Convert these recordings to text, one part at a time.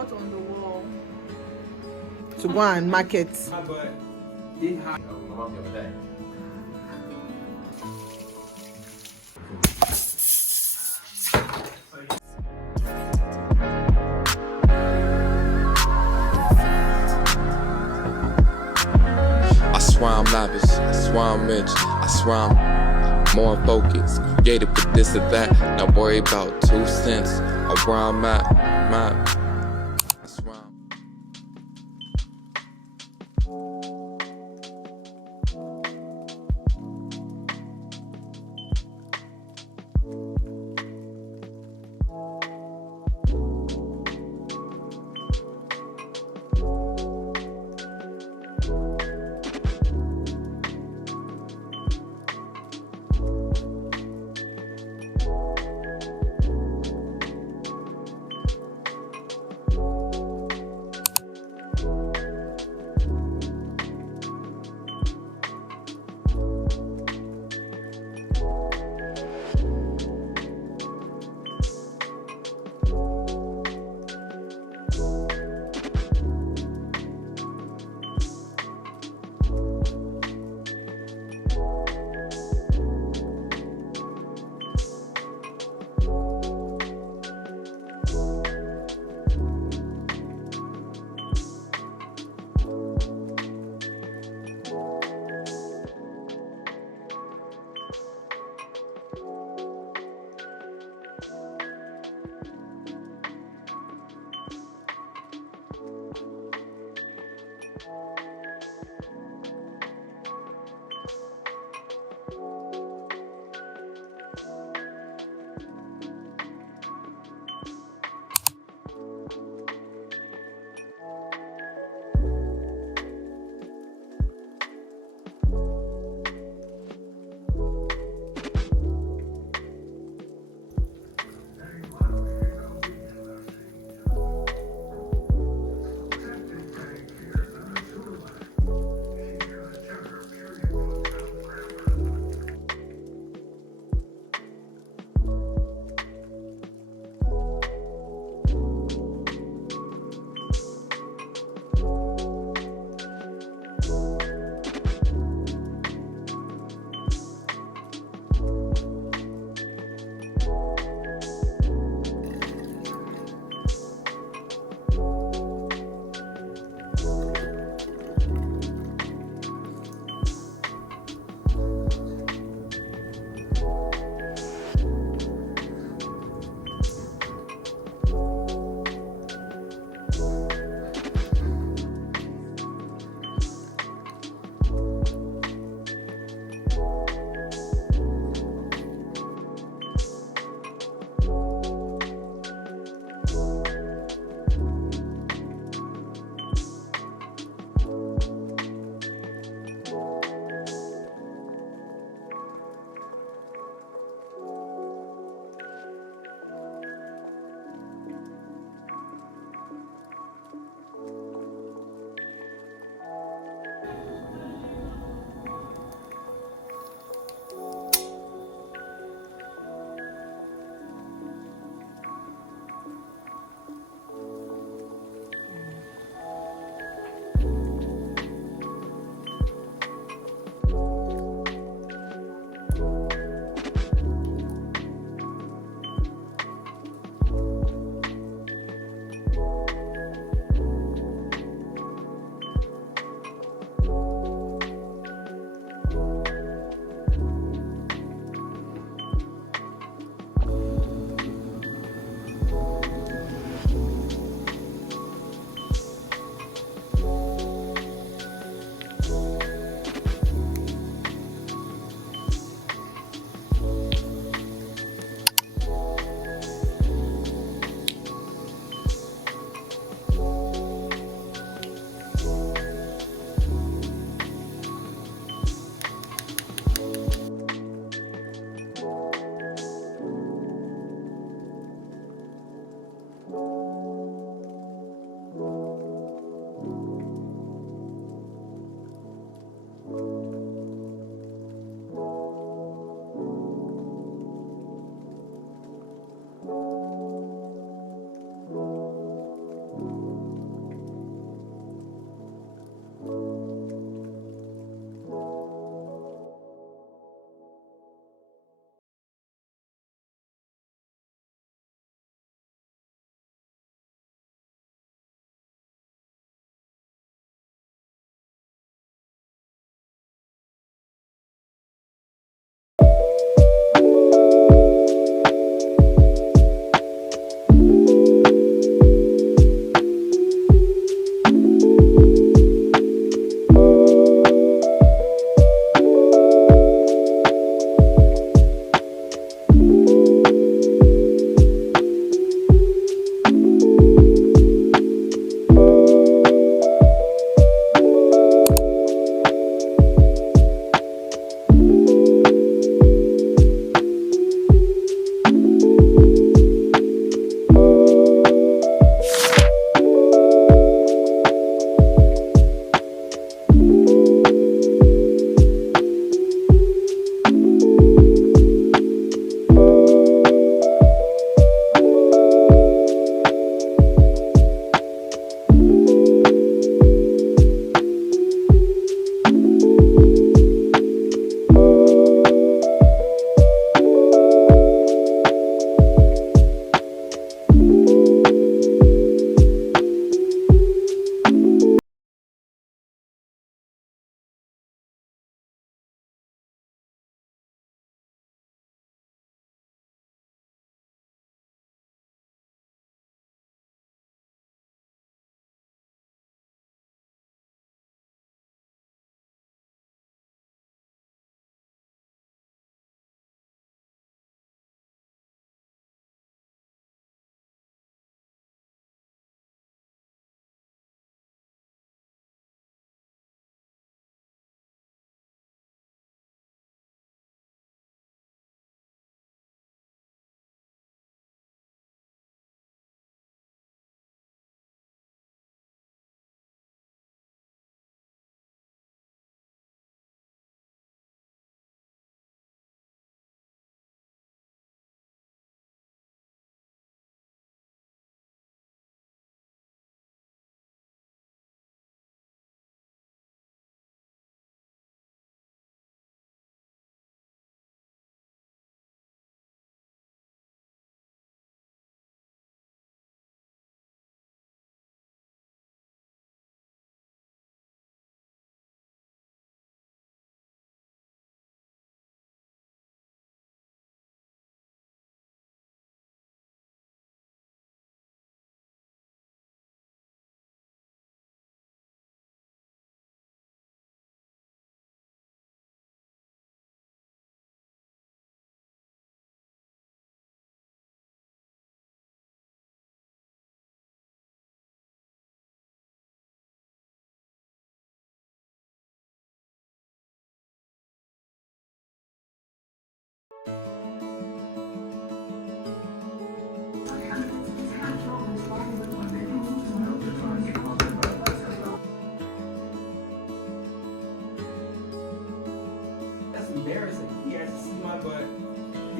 got on the wall. To go and market. I swear I'm lavish, I swear I'm rich, I swear I'm more focused, creative for this or that, not worry about 2 cents or where I'm at, I swear I'm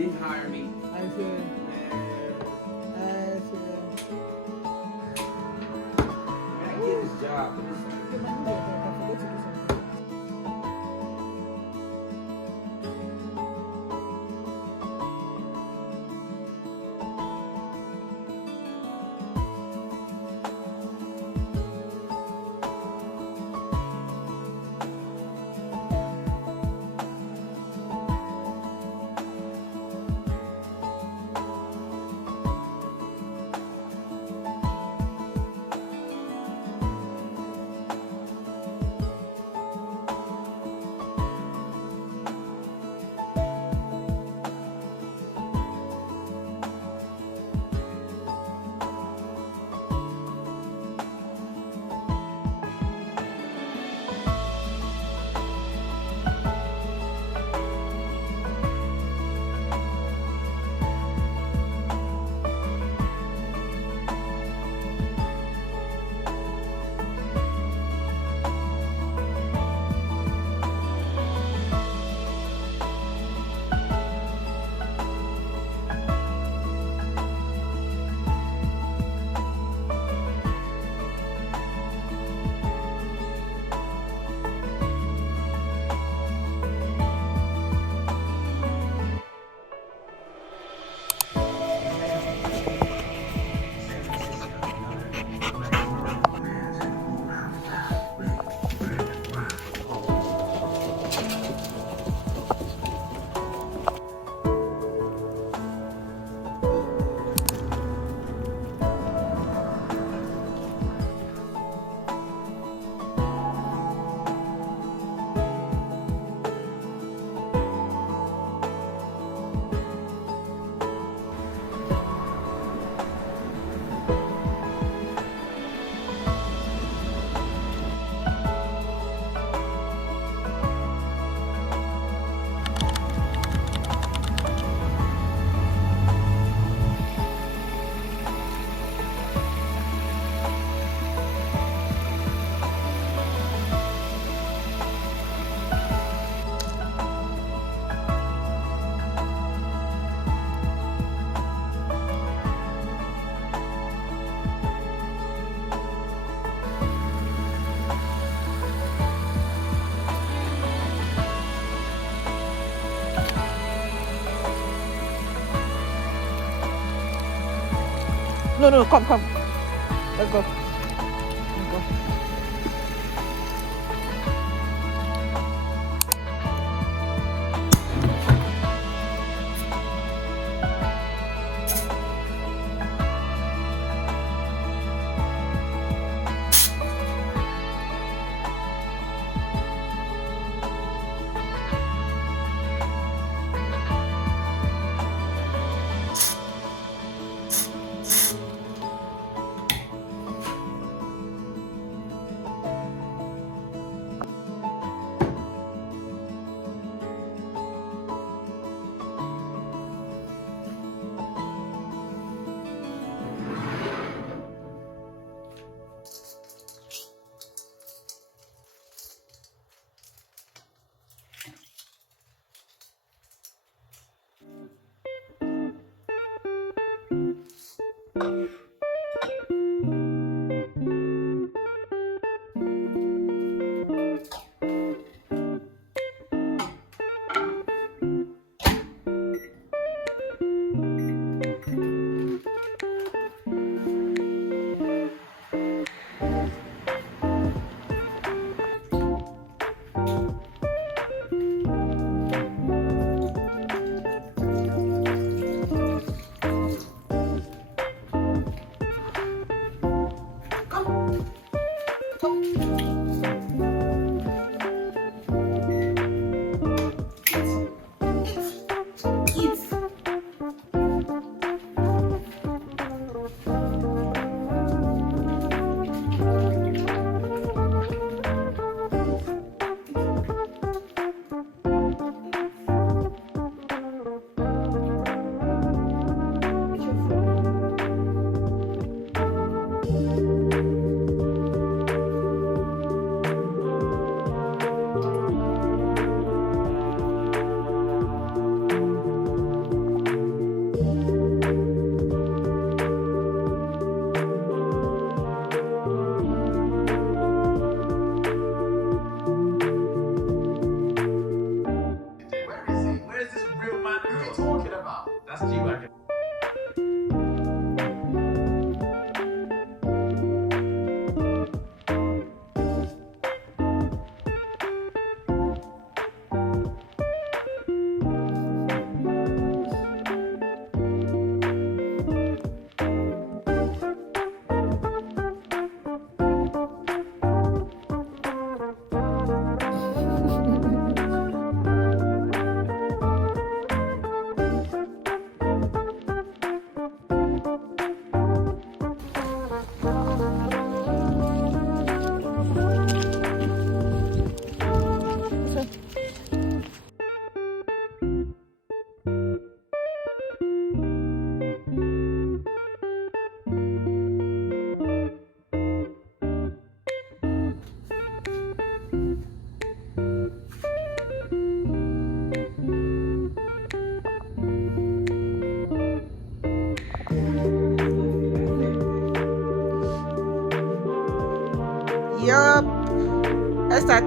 didn't hire me. I see. Man, I see. I get this job, but it's like, Okay, man, I forgot to do something. No, come. Let's go. Let's go.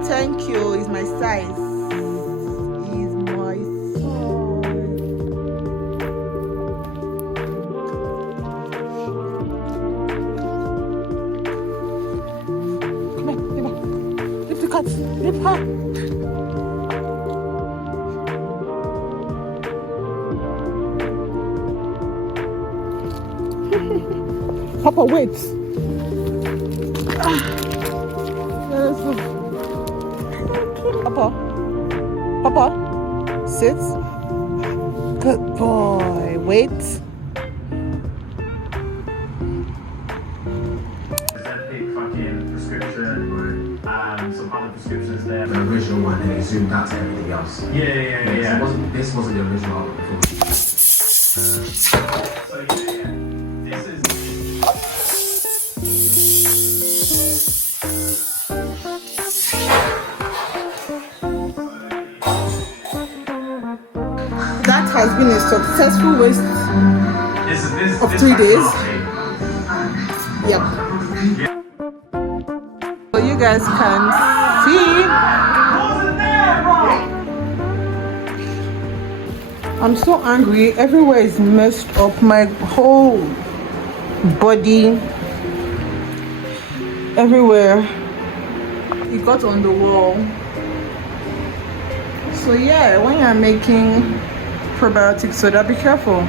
Thank you. It's my size. It's my size. Come here, leave her. Leave the cat. Leave her. Papa, wait. Let's go. Papa. Papa. Sit. Good boy. Wait. Big fucking prescription, some other prescriptions there. The original one, and it zoomed out to everything else. Yeah. This wasn't the original one before. So yeah. This is. That has been a successful waste of This 3 days. vaccine. Yep. So you guys can see. I'm so angry. Everywhere is messed up. My whole body, everywhere. It got on the wall. So yeah, when you're making probiotic soda, be careful.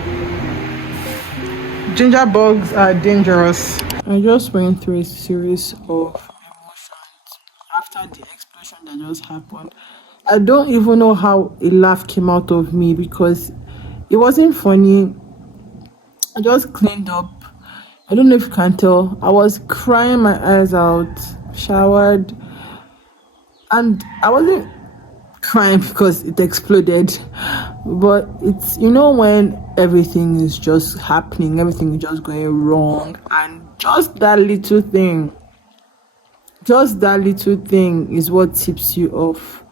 Ginger bugs are dangerous. I just went through a series of emotions after the explosion that just happened. I don't even know how a laugh came out of me because it wasn't funny. I just cleaned up. I don't know if you can tell. I was crying my eyes out, showered, and I wasn't crying because it exploded, but it's, you know, when everything is just happening, everything is just going wrong, and just that little thing is what tips you off.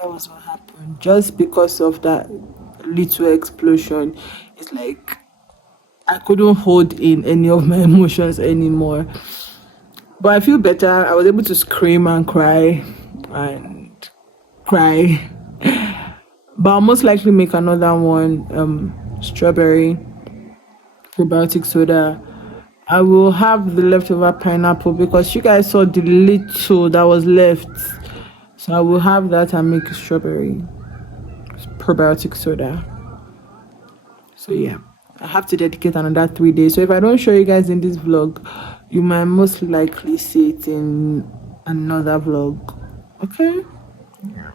That was what happened. Just because of that little explosion, it's like I couldn't hold in any of my emotions anymore. But I feel better. I was able to scream and cry. But I'll most likely make another one, strawberry probiotic soda. I will have the leftover pineapple because you guys saw the little that was left. So I will have that and make strawberry probiotic soda. So yeah, I have to dedicate another 3 days. So if I don't show you guys in this vlog, you might most likely see it in another vlog. Okay? Yeah.